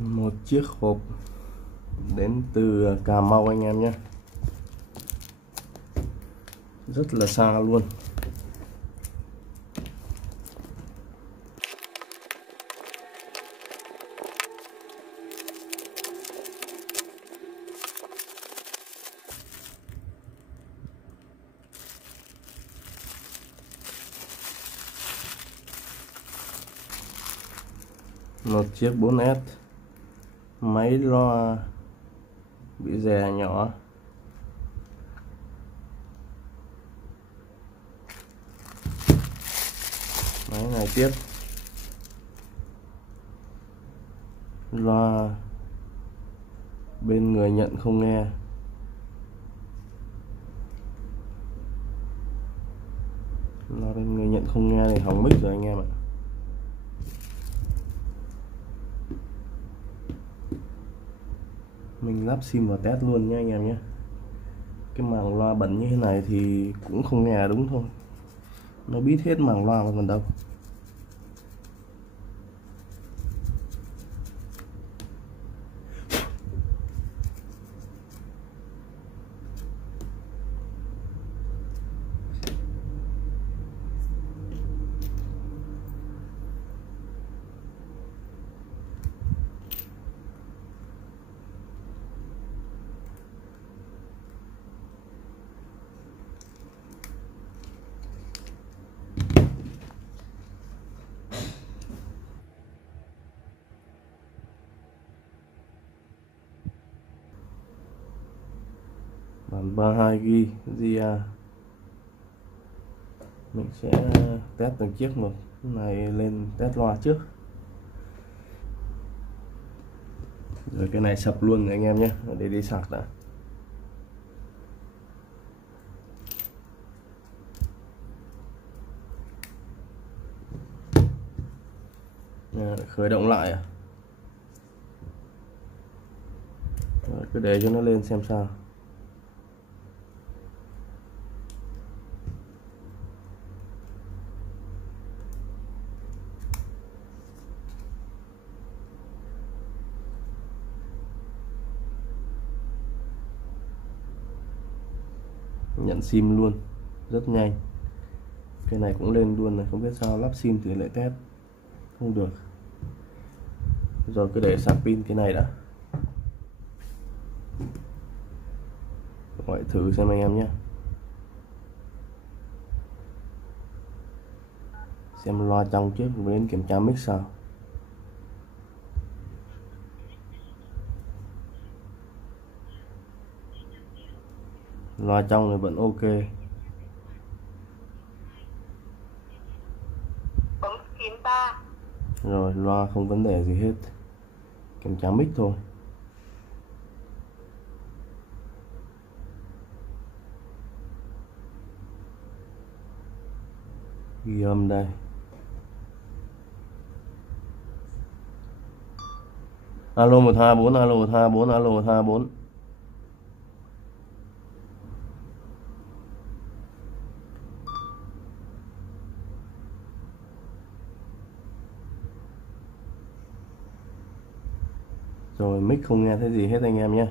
Một chiếc hộp đến từ Cà Mau anh em nhé, rất là xa luôn. Một chiếc 4S, máy loa bị rè nhỏ, máy này tiếp, loa bên người nhận không nghe, loa bên người nhận không nghe thì hỏng mic rồi anh em ạ. Mình lắp sim vào test luôn nhé anh em nhé. Cái màng loa bẩn như thế này thì cũng không nghe đúng thôi, nó bít hết màng loa mà còn đâu. Bản 32GB GA. Mình sẽ test từng chiếc một, này lên test loa trước rồi cái này sập luôn anh em nhé, để đi sạc đã. Khởi động lại à? Rồi, cứ để cho nó lên xem sao. Nhận sim luôn, rất nhanh. Cái này cũng lên luôn này, không biết sao lắp sim thì lại test không được. Rồi cứ để sạc pin cái này đã, gọi thử xem anh em nhé, xem loa trong trước rồi đến kiểm tra mic sao. Loa trong này vẫn ok. Rồi loa không vấn đề gì hết, kiểm tra mic thôi. Ghi âm đây. Alo 124, alo 124, alo 124. Rồi mic không nghe thấy gì hết anh em nhé.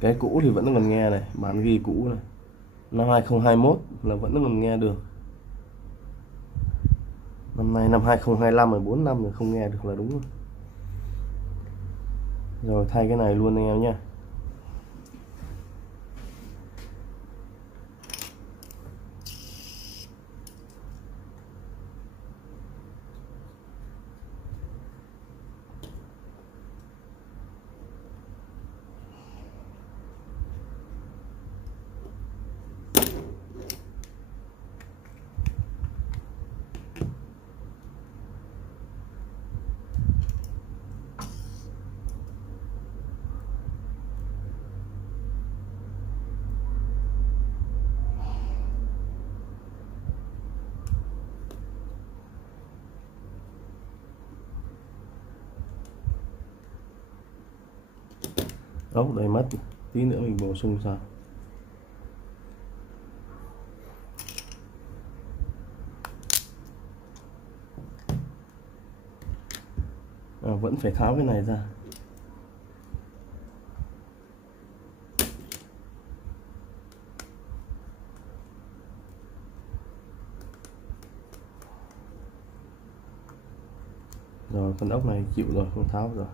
Cái cũ thì vẫn còn nghe này, bản ghi cũ này, năm 2021 là vẫn còn nghe được. Năm nay năm 2025 rồi, 4 năm rồi không nghe được là đúng rồi. Rồi thay cái này luôn anh em nhé. Ốc đây mất, tí nữa mình bổ sung sao. Vẫn phải tháo cái này ra. Rồi con ốc này chịu rồi, không tháo rồi.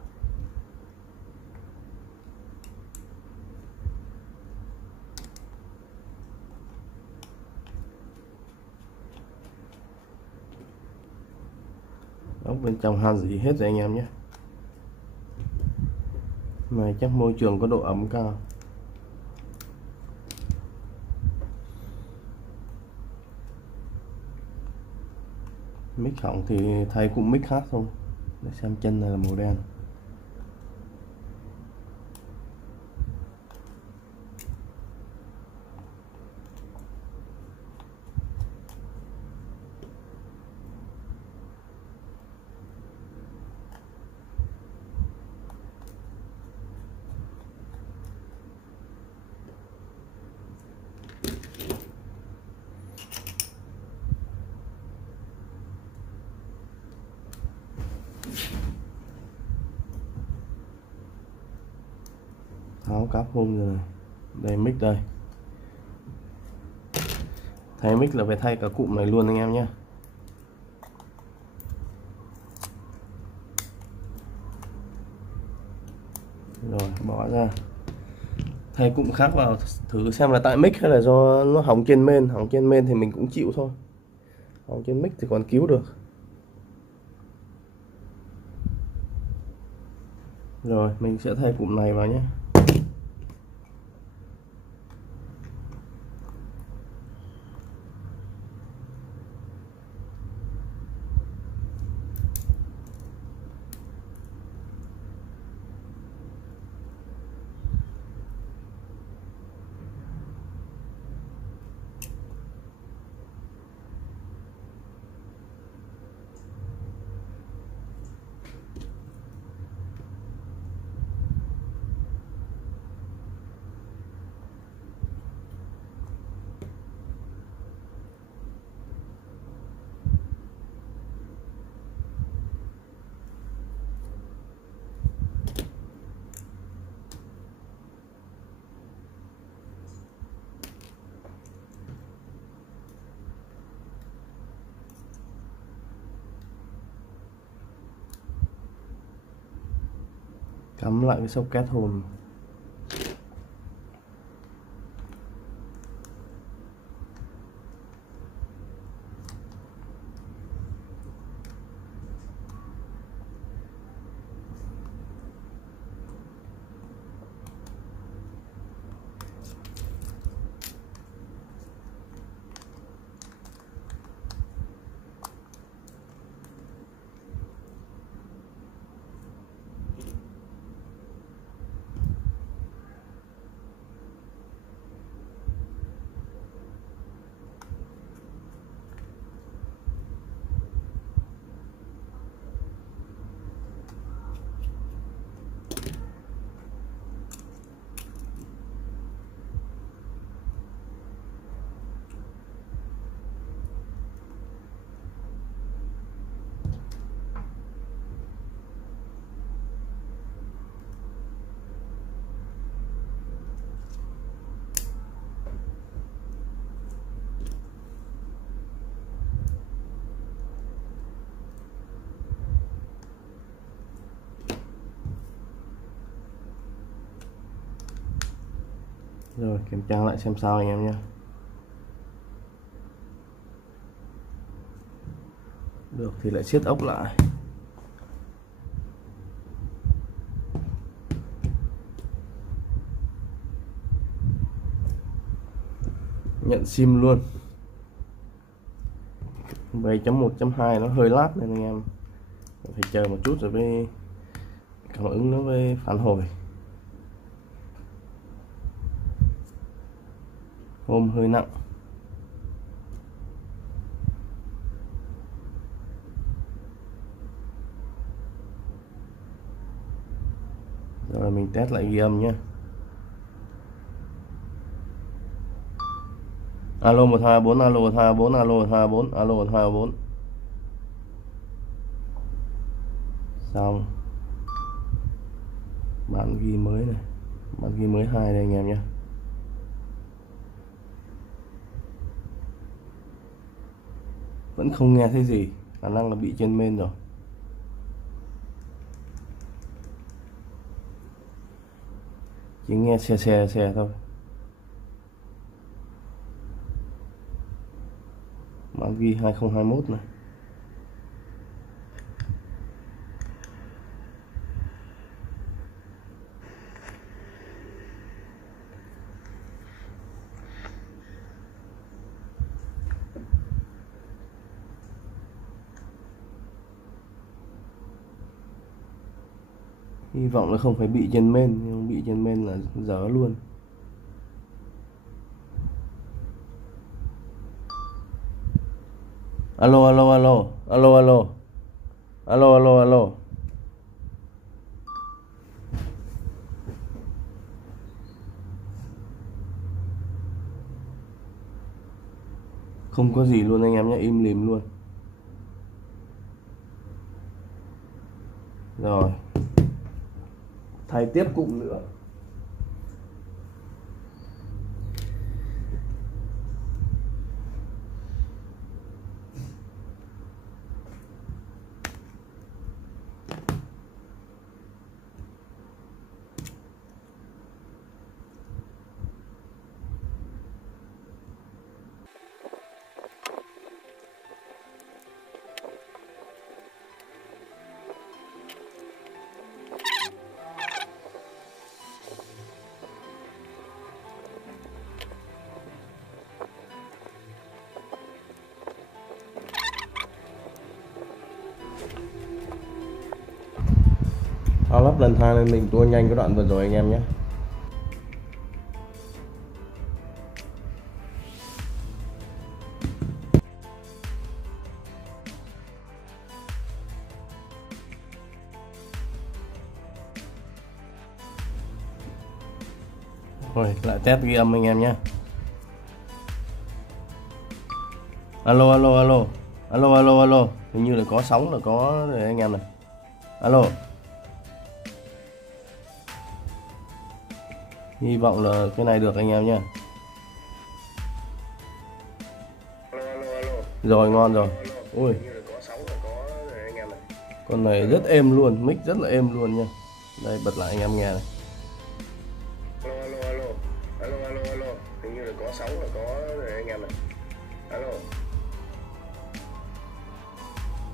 Ốc bên trong han gì hết rồi anh em nhé. Này chắc môi trường có độ ẩm cao. Mic hỏng thì thay cụm mic khác thôi. Để xem chân này là màu đen. Tháo cáp khung rồi. Đây mic đây. Thay mic là phải thay cả cụm này luôn anh em nhé. Rồi bỏ ra. Thay cụm khác vào thử xem là tại mic hay là do nó hỏng trên main. Hỏng trên main thì mình cũng chịu thôi. Hỏng trên mic thì còn cứu được. Rồi mình sẽ thay cụm này vào nhé. Cắm lại cái socket hồn. Rồi kiểm tra lại xem sao anh em nhé. Được thì lại siết ốc lại. Nhận sim luôn. 7.1.2 nó hơi lát nên anh em phải chờ một chút rồi với cảm ứng nó với phản hồi. Ôm hơi nặng. Rồi mình test lại ghi âm nhé. Alo 124, alo 124, alo 124, alo 124. Xong. Bản ghi mới này, bản ghi mới 2 đây anh em nhé. Vẫn không nghe thấy gì, khả năng là bị trên main rồi. Chỉ nghe xe thôi. Bản ghi 2021 này. Hy vọng là không phải bị trên main, nhưng bị trên main là dở luôn. Alo alo alo alo alo alo alo alo. Không có gì luôn anh em nhé, im lìm luôn. Rồi, thay tiếp cụm nữa. Ao lắp lần 2 nên mình tua nhanh cái đoạn vừa rồi anh em nhé. Rồi lại test ghi âm anh em nhé. Alo alo alo alo alo alo, hình như là có sóng, là có rồi anh em này. Alo, hy vọng là cái này được anh em nhé. Rồi, ngon rồi. Ui, con này rất êm luôn, mic rất là êm luôn nha. Đây, bật lại anh em nghe này. Hình như là có sóng, là có rồi anh em này. Alo.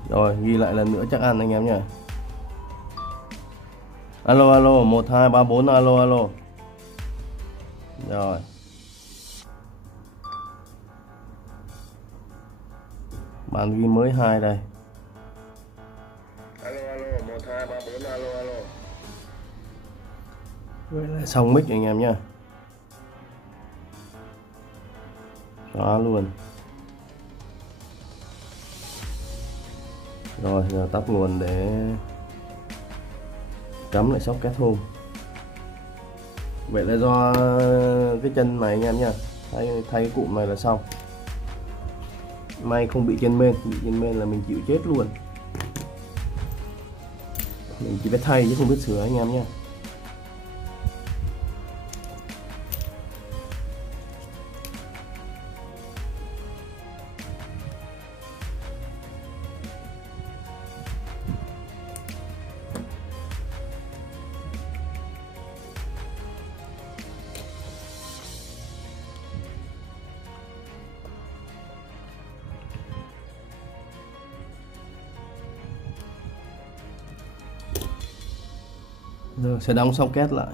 Rồi, ghi lại lần nữa chắc ăn anh em nhé. Alo alo, 1 2 3 4 alo alo. Rồi. Bản ghi mới 2 đây. Alo alo, 1 2 3 4 alo alo. Vậy là xong mic anh em nhé. Xóa luôn. Rồi, giờ tắt nguồn để cắm lại socket home. Vậy là do cái chân này anh em nhá, thay cái cụm này là xong. May không bị trên main, bị trên main là mình chịu chết luôn. Mình chỉ biết thay chứ không biết sửa anh em nhé. Rồi sẽ đóng socket lại.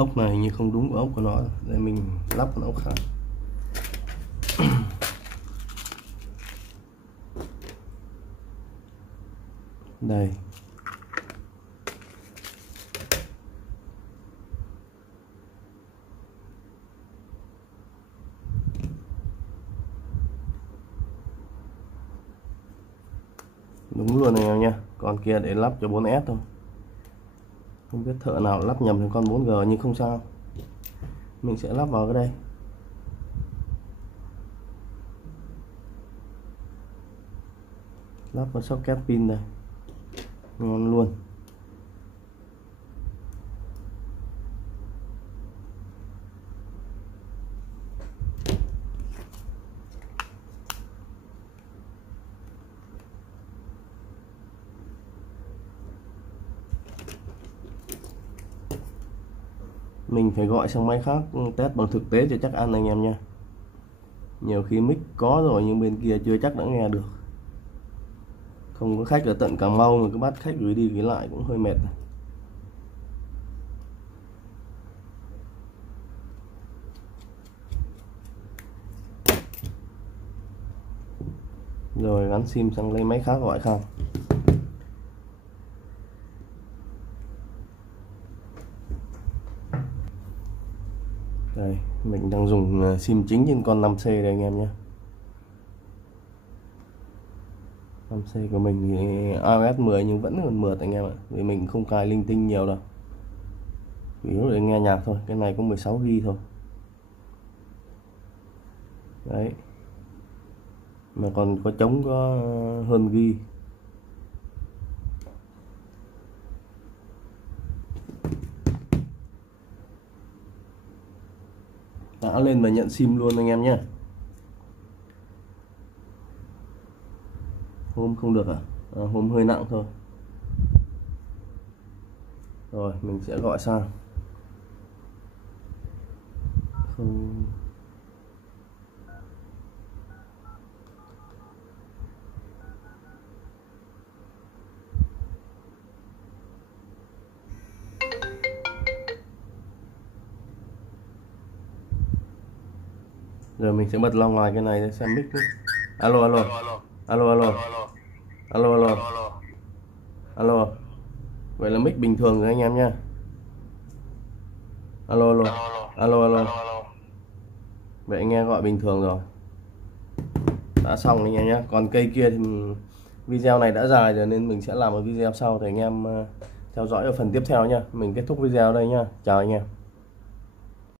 ốc này hình như không đúng ốc của nó, để mình lắp con ốc khác. Đây, đúng luôn này em nha. Con kia để lắp cho 4S thôi, không biết thợ nào lắp nhầm thành con 4G nhưng không sao, mình sẽ lắp vào cái đây. Lắp vào socket pin đây, ngon luôn. Mình phải gọi sang máy khác test bằng thực tế cho chắc ăn anh em nha. Nhiều khi mic có rồi nhưng bên kia chưa chắc đã nghe được. Không có khách ở tận Cà Mau mà cứ bắt khách gửi đi gửi lại cũng hơi mệt. Rồi gắn sim sang lấy máy khác gọi khác. Đây, mình đang dùng sim chính trên con 5C đây anh em nhé. 5C của mình thì iOS 10 nhưng vẫn còn mượt anh em ạ, vì mình không cài linh tinh nhiều đâu, chủ yếu để nghe nhạc thôi. Cái này có 16GB thôi đấy, mà còn có trống có hơn ghi. Đã lên và nhận sim luôn anh em nhé. Hôm không được hôm hơi nặng thôi. Rồi mình sẽ gọi sang. Không. Rồi mình sẽ bật loa ngoài cái này để xem mic nữa. Alo alo. Alo alo. Alo alo. Alo. Vậy là mic bình thường rồi anh em nha. Alo alo. Alo alo. Vậy nghe gọi bình thường rồi. Đã xong anh em nhé. Còn cây kia thì video này đã dài rồi nên mình sẽ làm một video sau để anh em theo dõi ở phần tiếp theo nha. Mình kết thúc video đây nha. Chào anh em.